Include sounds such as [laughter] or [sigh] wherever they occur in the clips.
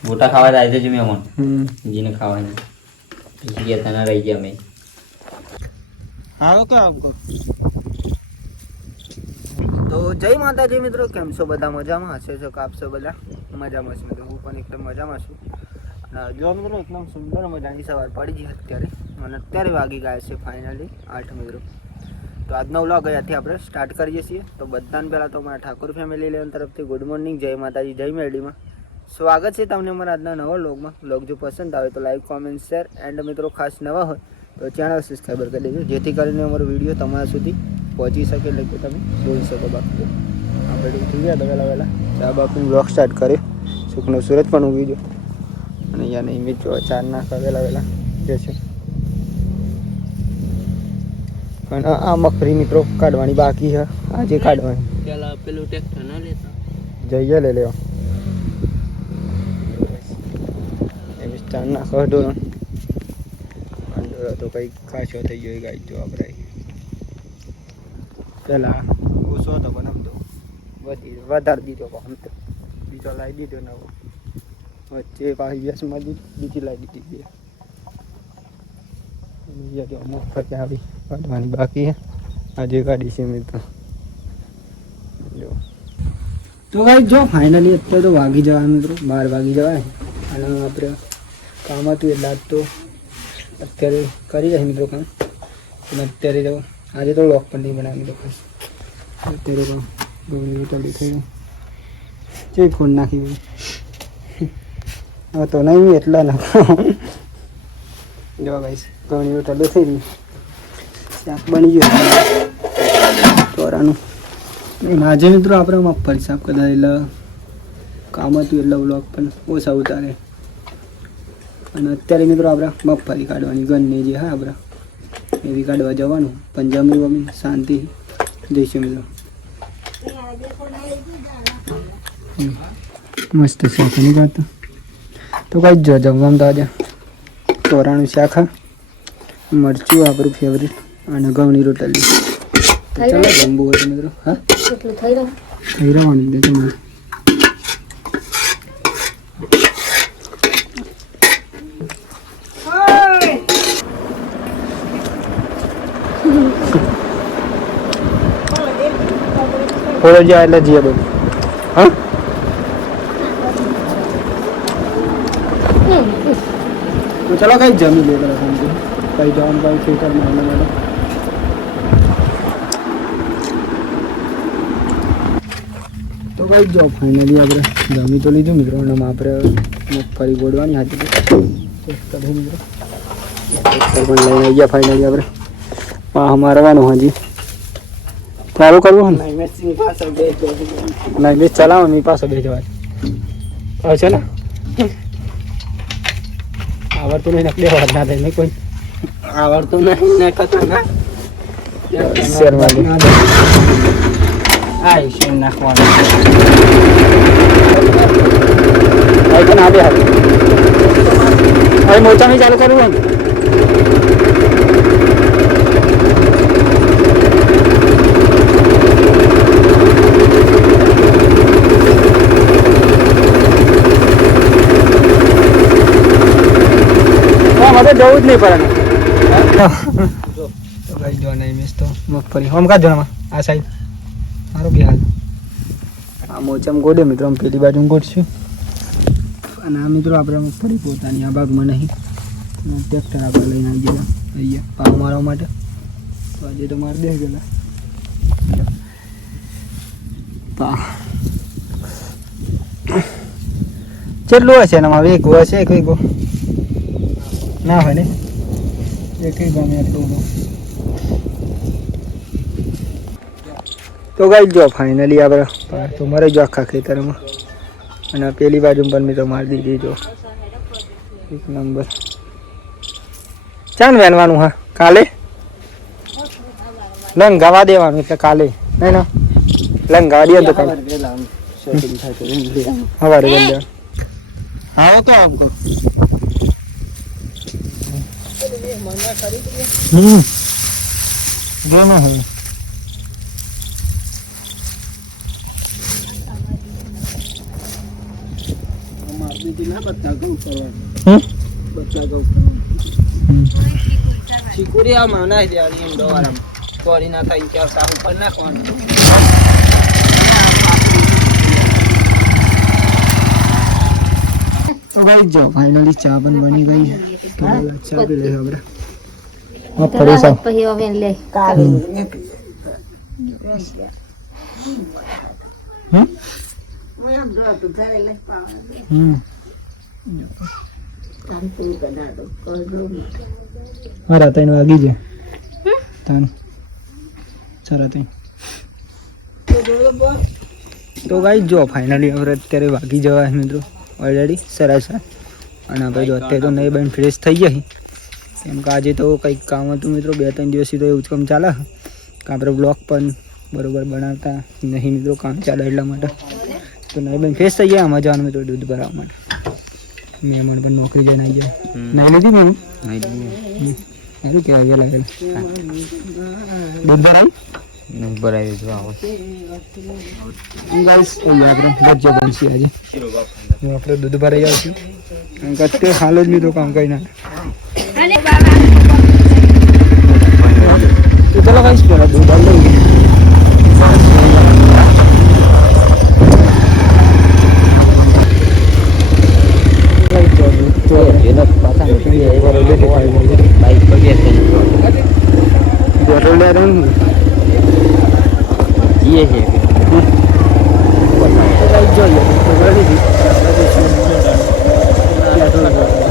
ગોટા ખાવા જાય છે મેં મન હમ જીને ખાવાની પછી ગયા તને રહી ગયા મેં હાલો કે આપકો તો જય માતાજી મિત્રો કેમ છો બધા મજામાં હશે છો કે આપશો બધા મજામાં છે મિત્રો હું પણ એકદમ મજામાં છું અને જો મિત્રો એકદમ સુંદર મજાની સવાર પડી ગઈ અત્યારે અને અત્યારે વાગી ગયા છે ફાઇનલી આઠ મિત્રો તો આજનો વ્લોગ અહીંયાથી આપણે સ્ટાર્ટ કરીએ છીએ તો બધાને પહેલાં તો મારા ઠાકોર ફેમિલી લેવન તરફથી ગુડ મોર્નિંગ જય માતાજી જય મેરડીમાં સ્વાગત છે તમને અમારા આજના નવા લોગમાં લોગ જો પસંદ આવે તો લાઈક કોમેન્ટ શેર એન્ડ મિત્રો ખાસ નવા હોય તો ચેનલ સબસ્ક્રાઈબર કરી દેજો. જેથી કરીને અમારો વીડિયો તમારા સુધી પહોંચી શકે એટલે કે તમે જોઈ શકો બાકી. આપણે થઈ ગયા તો વહેલા વહેલા. ચા બાપુ બ્લોગ સ્ટાર્ટ કર્યો. સુખનો સુરત પણ ઉગી ગયો. અને અહીંયાને ઇમેજ જોવા ચાર નાખા વહેલા વહેલા જે છે. પણ આ મખરી મિત્રો કાઢવાની બાકી છે. આજે કાઢવાની. પેલું ટ્રેક્ટર ના લેતા. જઈએ લઈ લેવા એમ ચાર નાખો ઢોરણ ઢોરો તો કંઈક કાચો થઈ ગયો ગાય તો આપણે પેલા ઓછો હતો પણ આમ તો વધી વધારી દીધો પણ આમ તો બીજો લાવી દીધો નવો વચ્ચે પાછી યસમાં બીજી લાવી દીધી બે બીજા અમુક ફરકે આવી કાઢવાની બાકી છે આજે કાઢી છે મિત્રો જો તો ભાઈ જો ફાઇનલી અત્યારે તો વાગી જવાય મિત્રો બાર વાગી જવાય અને આપણે કામ હતું એટલે આજ તો અત્યારે કરી રહ્યા મિત્રો કામ. અને અત્યારે તો આજે તો લોક પણ નહીં બનાવી મિત્રો અત્યારે તો ગમે ચાલુ થઈ ગયું જે ફોન નાખી ગયું હવે તો નહીં એટલા નાખો જો ભાઈ ઘણી ચાલુ થઈ ગયું શાક બની ગયું ચોરાનું. આજે મિત્રો આપણે મગફળી સાફ કરતા એટલે કામ હતું એટલે વ્લોગ પણ ઓછા ઉતારે. અને અત્યારે મિત્રો આપણે મગફળી કાઢવાની ગનની જે હા આપણે એવી કાઢવા જવાનું. પણ જમી વમી શાંતિ જઈશું મિત્રો મસ્ત શાખાની નહીં તો કઈ જો જમવામાં તો આજે તોરાનું શાખા મરચું આપણું ફેવરેટ અને ઘઉંની રોટલી. ચાલો જમવું હતું મિત્રો હા? થઈ રહેવાનું તમારે થોડો જ્યાં એટલે જીએ બધું. હા? તો ચલો કઈ જમી લે પેલા શાંતિ કઈ જવાનું કઈ ફિલ્ટર મારને માટે તો કઈ જો ફાઇનલી આપણે જમી તો લીધું મિત્રો અને આપણે મગફળી ગોડવાની હાથી મિત્રો પણ લઈને આવી ગયા ફાઇનલી આપણે. પાહ મારવાનું હજી. ચાલુ કરવું ને ના મેં ચલાવો ની પાસે બે જવા હવે છે ને આવડતું નહીં નકલી અવાજ ના થાય નહીં કોઈ આવડતું નહીં ને ખતરનાક ના લે. આ છે નાખવાનું ભાઈ તો ના બે હાલ હવે મોચાની ચાલુ કરવું હોય ને જવું જ નહીં પડે જો તો મગફળી હોમ કાઢ આ સાઈડ મારો બી હાલ આ મોચામાં ગોડે મિત્રો, આમ પેલી બાજુ ગોડશું અને આ મિત્રો આપણે મગફળી પોતાની, આ ભાગમાં નહીં. ટ્રેક્ટર આપણે લઈને આવી ગયા અહીંયા પાવ મારવા માટે. આજે તો મારે દે ગયેલા. કેટલું હશે એનામાં? વેગો હશે એક વેગો ના હોય ને? એક ગમે એટલું તો. ગાઈ જો ફાઇનલી આપણે તો મરે જો આખા ખેતરમાં. અને પેલી બાજુ પણ મેં તો મારી દીધી જો. એક નંબર. ચાલ વેનવાનું હા. કાલે? લંગાવા દેવાનું એટલે કાલે. નહીં ના. લંગાવા દે તો કાલે. આવો. આવો તો આમ હમ दोनों है દીદી ના બધા ગૌ કરવાનું હમ? બધા ગૌ હમ. ચીકુરી આ માના દેવાની એમ દવારામ ચોરી ના થાય ચાર સાફ ઉપર નાખવાનું તો ભાઈ જો ફાઇનલી ચા પણ બની ગઈ. ચા પી લઈએ આપણે હા ફરી સા પછી હવે લે. હમ. હમ? મારા ત્રણ વાગી છે ત્રણ સારા ત્રણ તો ગાઈ જો ફાઇનલી હવે અત્યારે વાગી જવાય મિત્રો. ઓલરેડી સરસ અને આપણે જો અત્યારે તો નહીં બન ફ્રેશ થઈ જાય. કેમ કે આજે તો કંઈક કામ હતું મિત્રો બે ત્રણ દિવસથી તો એવું જ કામ ચાલે કે આપણે બ્લોગ પણ બરોબર બનાવતા નહીં મિત્રો કામ ચાલે એટલા માટે. તો નહીં બન ફ્રેશ થઈ ગયા આમાં જવાનું મિત્રો દૂધ ભરાવવા માટે. મહેમાન પણ નોકરી જઈને આવી ગયા. નહીં લીધી મેમ સારું કહેવાય વહેલા વહેલા દૂધ ભરાય? ભરાવી જો આવો. ગાઈસ, તો આપણે ભજીયા બનસી આજે. હું આપણે દૂધ ભરાઈ આવશું કારણ કે અત્યારે હાલ જ મિત્રો કામ કરી નાખે તો ચલો ગાઈસ પેલા દૂધ આલ લઈએ ગાઈસ જો દૂધ તો એનો પાછા નીકળી જાય બરોબર દેખાઈ જાય છે. બાઈક પર બેસે પેટ્રોલ લે રહ્યું ને. જીએ છે તો ગાઈસ જોઈએ તો ભરી દીધી. આપણે જઈશું પેટ્રોલ ભરવા.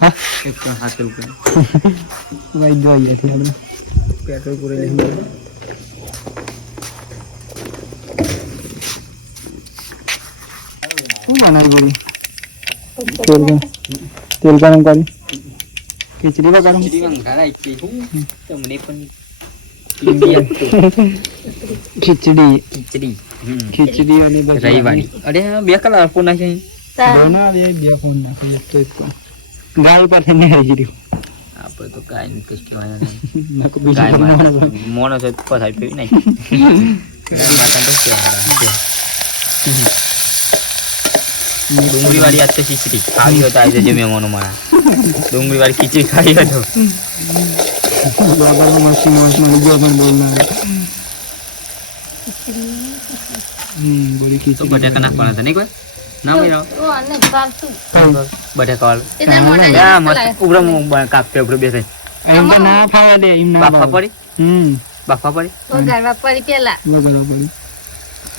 હા ભાઈ જો આયા છે આપણે. પેટ્રોલ પૂરે લઈ શું બનાવી બોલી તેલ ગરમ. કરી ખીચડી તો ગરમ ખીચડી. ખીચડી. અને રવિવારી. અરે બે કલાક પૂના નાખે બનાવે બે ફોન નાખે એક તો એક ફોન ગાય પર ને હજી રહ્યું આપણે તો કાંઈ નહીં કશું કહેવાય નહીં. [laughs] માણસ તો પસાર પીવી કહેવાય. [laughs] ડુંગળી વાળી આજ તો ખીચડી. ખાવી હતા આજે જજો મહેમાનો મારા. ડુંગળી વાળી ખીચડી ખાવી હોય તો. બાબાનો માસી માણસ મળી ગયો પણ હમ બોલી તો ખીચડી બટાકા નાખવાના હતા નહીં કોઈ? તો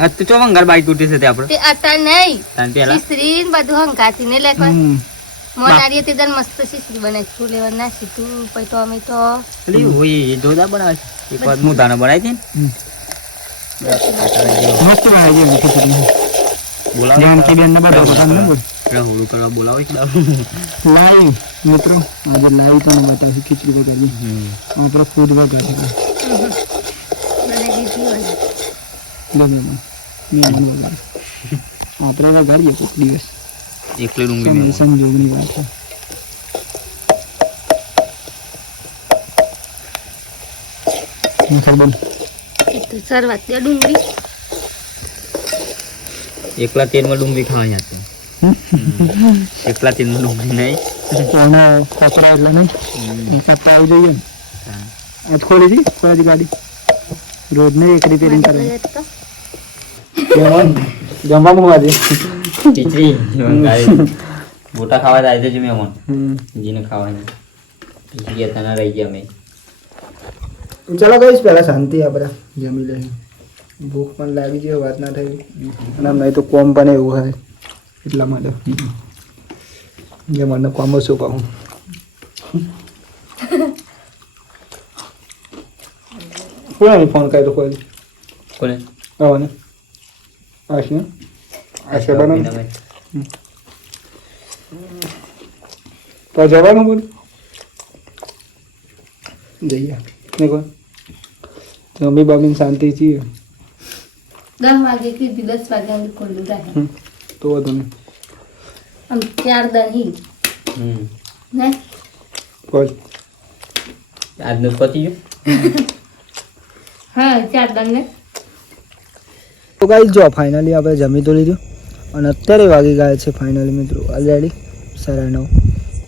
તો ચો મંગળ બાઈક તૂટી છે તે આપણે નહીં. તાન પેલા. શીશરી ને બધું હંકાથી ને લેખો હમ. તે દર મસ્ત શીશરી બને. તું લેવા નાખી તું પછી તો અમે તો. પેલી હોય એ જોરદાર બનાવે છે. એક વાર હું બનાવી દે ને. મસ્ત બનાવી છે ખીચડી. બોલાવો જાનકી બેન ને બધા બધા ને બોલ એટલે હોળું કરવા બોલાવો છે લાઈવ મિત્રો આજે લાઈવ તમને બતાવશું ખીચડી વગાડી હમ. આપણે ખુદ વગાડી. મહેમાન વગાડે આપણે વગાડીએ કોઈક દિવસ એકલી ડુંગળી સંજોગની વાત છે તો શરૂઆત ડુંગળી એકલા તેલમાં ડુંગળી ખાવાની હતી એકલા તેલમાં ડુંગળી નહીં. કોના કપડા એટલે નહીં? કપડા આવી જઈએ. આજ ખોલી હતી ખોલી ગાડી. રોજ ને એક રિપેરિંગ મને કરવી તો? જમવામાં આજે? ખીચડી ગોટા ખાવા જાય આવી જજો મહેમાન જીને ખાવાની. ખીચડી હતા રહી ગયા મેં ચલો કહીશ પેલા શાંતિ આપણે જમી લઈએ ભૂખ પણ લાગી છે વાત ના થઈ અને નહીં તો કોમ પણ એવું હોય. એટલા માટે. જે મને કોમ શું કહું. [laughs] કોને ફોન કર્યો કોઈ? કોને આવવાને આશને? આશા બનાવ તો જવાનું બોલ. જઈએ. ને કોઈ? મમ્મી બાબીને શાંતિ છીએ દસ વાગે કીધી દસ વાગે અમે ખોલ્યું રહે તો વધુ નહીં. આમ ચાર દહીં હમ. ને? બોલ. આજનું પતી ગયું હા ચાર દહીં ને. તો ગાઈ જો ફાઇનલી આપણે જમી તો લીધું. અને અત્યારે વાગી ગયા છે ફાઇનલી મિત્રો ઓલરેડી સાડા નવ.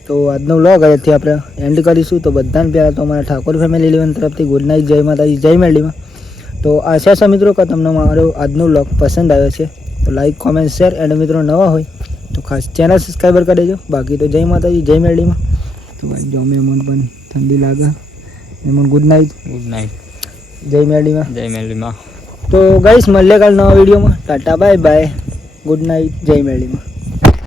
તો આજનો વ્લોગ અહીંયાથી આપણે એન્ડ કરીશું. તો બધાને પહેલાં તો અમારા ઠાકોર ફેમિલી ઇલેવન તરફથી ગુડ નાઇટ જય માતાજી જય મેરડીમાં. તો આશા છે મિત્રો કે તમને મારો આજનો વ્લોગ પસંદ આવ્યો છે. તો લાઈક કોમેન્ટ શેર એન્ડ મિત્રો નવા હોય તો ખાસ ચેનલ સબસ્ક્રાઈબર કરી દેજો. બાકી તો જય માતાજી જય મેરડીમાં. તો ભાઈ જો મહેમાન પણ ઠંડી લાગે. મહેમાન ગુડ નાઇટ ગુડ નાઇટ જય મેરડીમાં. જય મેલીમાં તો ગઈશ મળીએ કાલ નવા વિડીયોમાં. Tata bye bye good night જય મેરડીમાં.